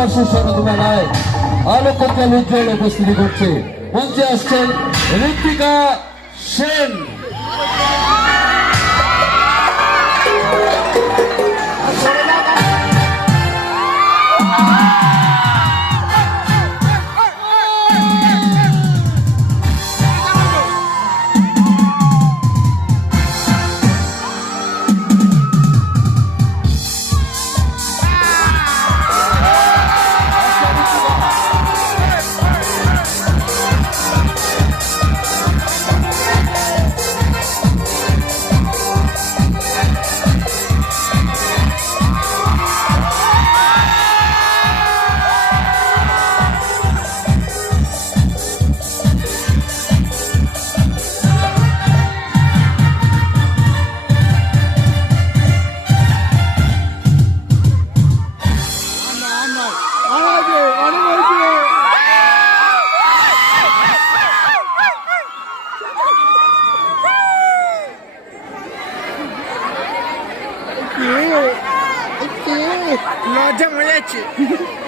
নববর্ষের শরৎ মেলায় আলোকোজ্জ্বল উজ্জ্বল উপস্থিতি করছে। মঞ্চে আসছেন ঋত্বিকা সেন।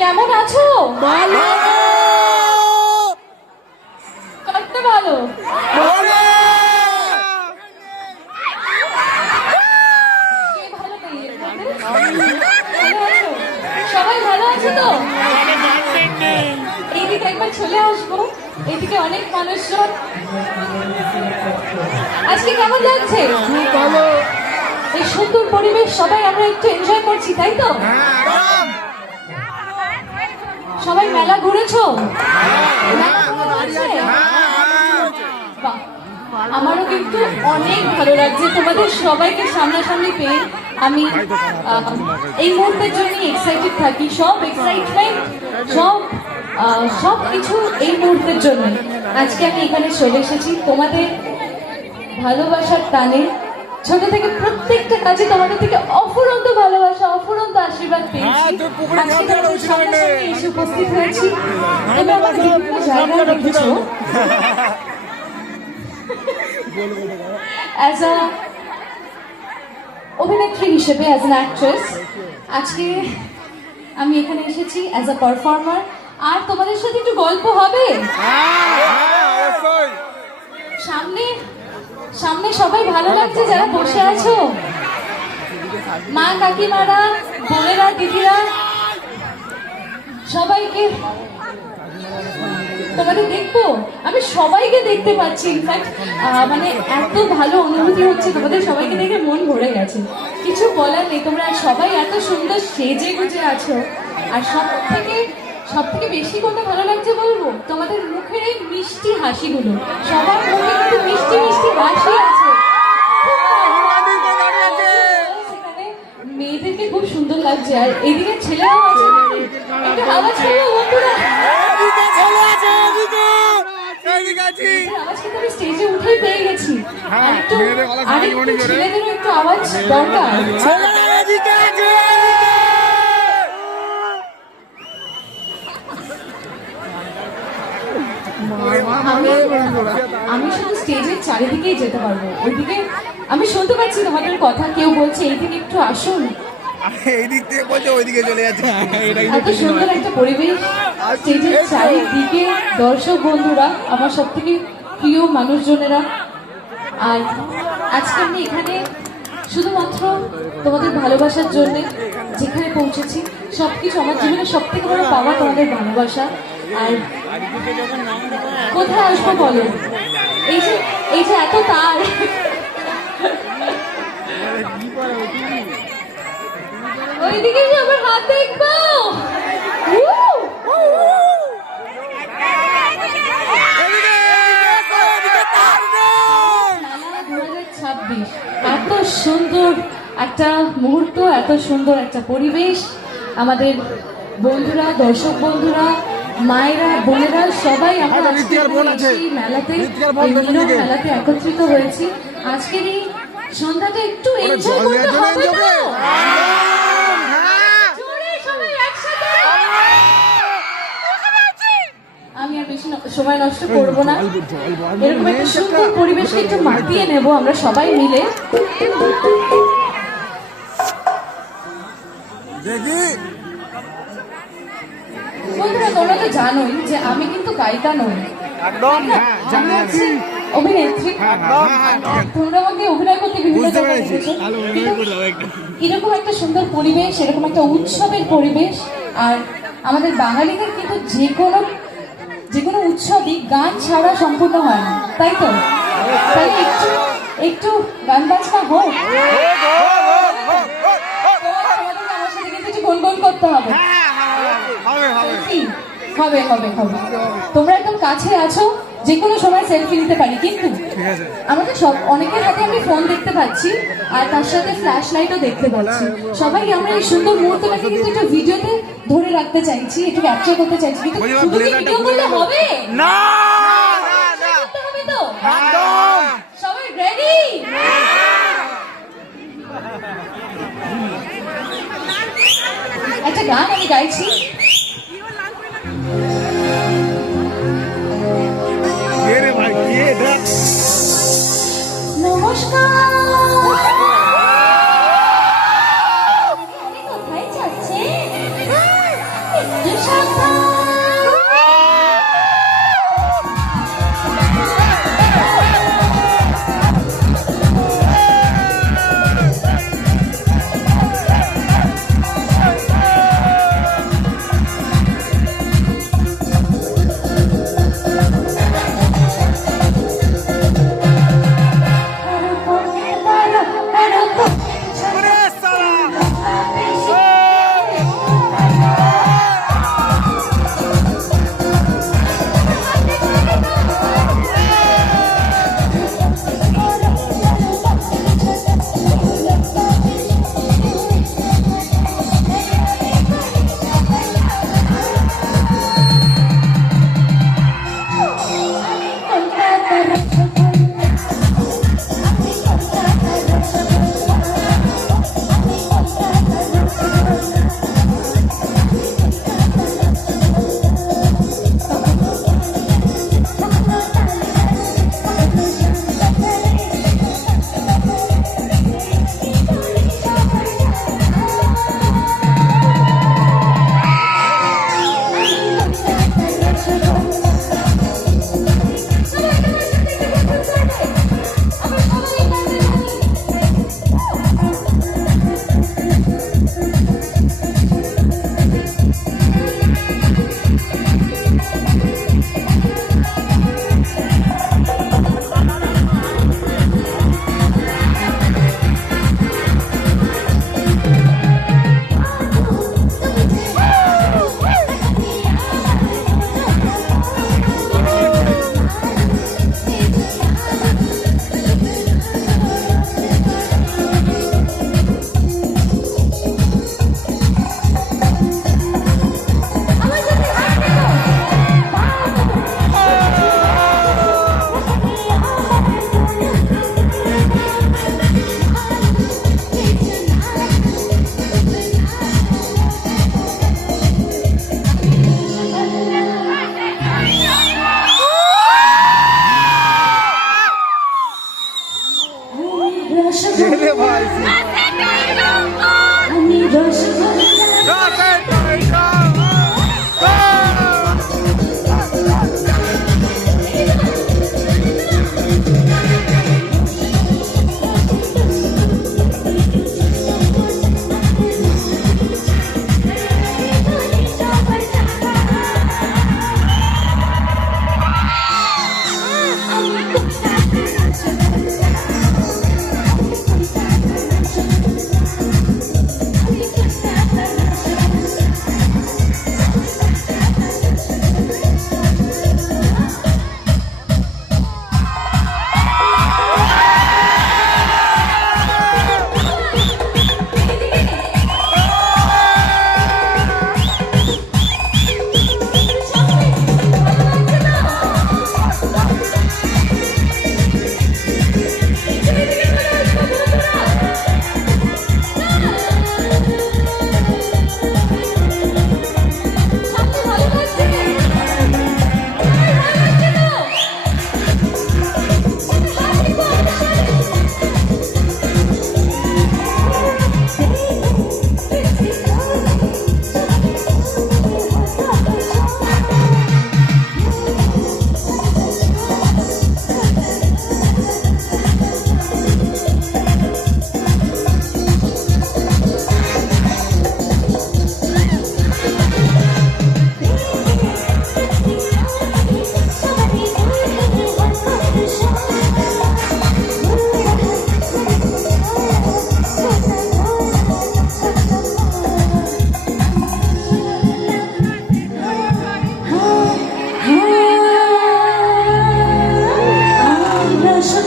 কেমন আছো? ভালো করতে ভালো সবাই ভালো আছে তো? এইদিকে একবার চলে আসবো, এইদিকে অনেক মানুষজন। আজকে কেমন লাগছে? ভালো এই সুন্দর পরিবেশ, সবাই আমরা একটু এনজয় করছি, তাই তো? সবাই মেলা ঘুরেছো? বাহ, আমারও কিন্তু অনেক ভালো লাগছে তোমাদের সবাইকে সামনাসামনি পেয়ে। আমি এই মুহূর্তের জন্য এক্সাইটেড থাকি, সব এক্সাইটমেন্ট, সব কিছু এই মুহূর্তের জন্য। আজকে আমি এখানে চলে এসেছি তোমাদের ভালোবাসার টানে। ছোট থেকে প্রত্যেকটা কাজে তোমাদের থেকে অফুরন্ত ভালোবাসা, অফুরন্ত আশীর্বাদ পেয়েছি। আজকে তোমাদের সামনাসামনি এসে উপস্থিত হয়েছি। তুমি আমাকে বিভিন্ন জায়গায় দেখেছো অ্যাজ আ অভিনেত্রী হিসেবে, অ্যাজ অ্যান অ্যাক্ট্রেস। আজকে আমি এখানে এসেছি অ্যাজ আ পারফর্মার। আর তোমাদের সাথে একটু গল্প হবে। সামনে সামনে সবাই ভালো লাগছে যারা বসে আছো, মা কাকিমারা, বোনেরা, দিদিরা, সবাইকে তোমাদের দেখবো। আমি সবাইকে দেখতে পাচ্ছি। ইনফ্যাক্ট মানে এত ভালো অনুভূতি হচ্ছে, তোমাদের সবাইকে দেখে মন ভরে গেছে। কিছু বলার নেই, তোমরা সবাই এত সুন্দর সেজে গুজে আছো। আর সব থেকে বেশি কোনটা ভালো লাগছে বলবো, তোমাদের মুখের এই মিষ্টি হাসিগুলো। সবার মুখে কিন্তু মিষ্টি মিষ্টি হাসি আছে। সেখানে মেয়েদেরকে খুব সুন্দর লাগছে। আর এদিকে ছেলেরাও আছে, একটু আওয়াজ করবো বন্ধুরা। আওয়াজ কিন্তু আমি স্টেজে উঠেই পেয়ে গেছি। আরেকটু ছেলেদেরও একটু আওয়াজ দরকার। আমি শুধু স্টেজের চারিদিকেই যেতে পারবো, ওইদিকে আমি শুনতে পাচ্ছি তোমাদের কথা। কেউ বলছে এইদিকে একটু আসুন, এই দিক থেকে বলছে ওইদিকে চলে যাচ্ছে। এত সুন্দর একটা পরিবেশ, স্টেজের চারিদিকে দর্শক বন্ধুরা, আমার সব থেকে প্রিয় মানুষজনেরা। আর আজকে আমি এখানে শুধুমাত্র তোমাদের ভালোবাসার জন্য যেখানে পৌঁছেছি। সবকিছু আমার জীবনে সব থেকে বড় পাওয়া তোমাদের ভালোবাসা। আর কোথায় আসবো বলো? এই যে এত তার, ওইদিকে সবার হাত দেখবো। 2026 এত সুন্দর একটা মুহূর্ত, এত সুন্দর একটা পরিবেশ। আমাদের বন্ধুরা, দর্শক বন্ধুরা, মায়েরা, বোনেরা, সবাই আমরা মেলাতে, মেলাতে একত্রিত হয়েছি। আজকের এই সন্ধ্যাটা একটু এনজয় করতে হবে তো? আমি আর বেশি সময় নষ্ট করব না। এরকম একটা সুন্দর পরিবেশকে একটু মাতিয়ে নেব আমরা সবাই মিলে। দেখি বন্ধুরা তোমরা তো জানোই যে আমি কিন্তু গায়িকা নই, একদম আমি হচ্ছি অভিনেত্রী। তোমরা আমাকে অভিনয় করতে বিভিন্ন জায়গায় দেখেছো, এরকম একটা সুন্দর পরিবেশ, এরকম একটা উৎসবের পরিবেশ। আর আমাদের বাঙালিদের কিন্তু যে কোনো উৎসবই গান ছাড়া সম্পূর্ণ হয় না, তাই তো? তাই একটু একটু গান বাজনা হোক, তোমাদের আমার সাথে কিন্তু একটু গুনগুন করতে হবে। কি? হবে হবে হবে। তোমরা একদম কাছে আছো, যে কোনো সময় সেলফি নিতে পারি, কিন্তু আমাদের সব অনেকের হাতে আমি ফোন দেখতে পাচ্ছি আর তার সাথে ফ্ল্যাশ লাইটও দেখতে পাচ্ছি। সবাই আমরা এই সুন্দর মুহূর্তটাকে কিন্তু একটু ভিডিওতে ধরে রাখতে চাইছি, একটু ক্যাপচার করতে চাইছি, কিন্তু শুধু কি ভিডিও করলে হবে না, করতে হবে তো? একদম সবাই রেডি? একটা গান আমি গাইছি। কে রে ভাই, কে এটা? নমস্কার। কোথায় যাচ্ছে? একটু সাবধান। কে রে ভাই? আমি রসগোল্লা।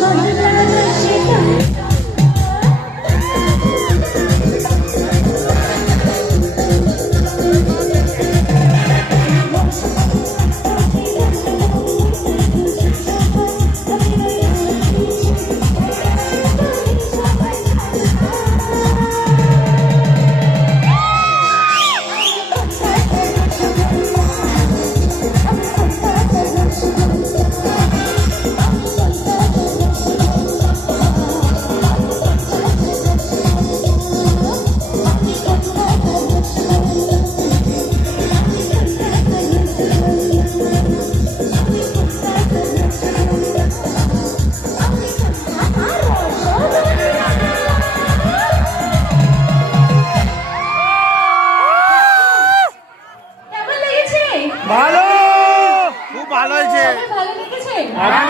শোন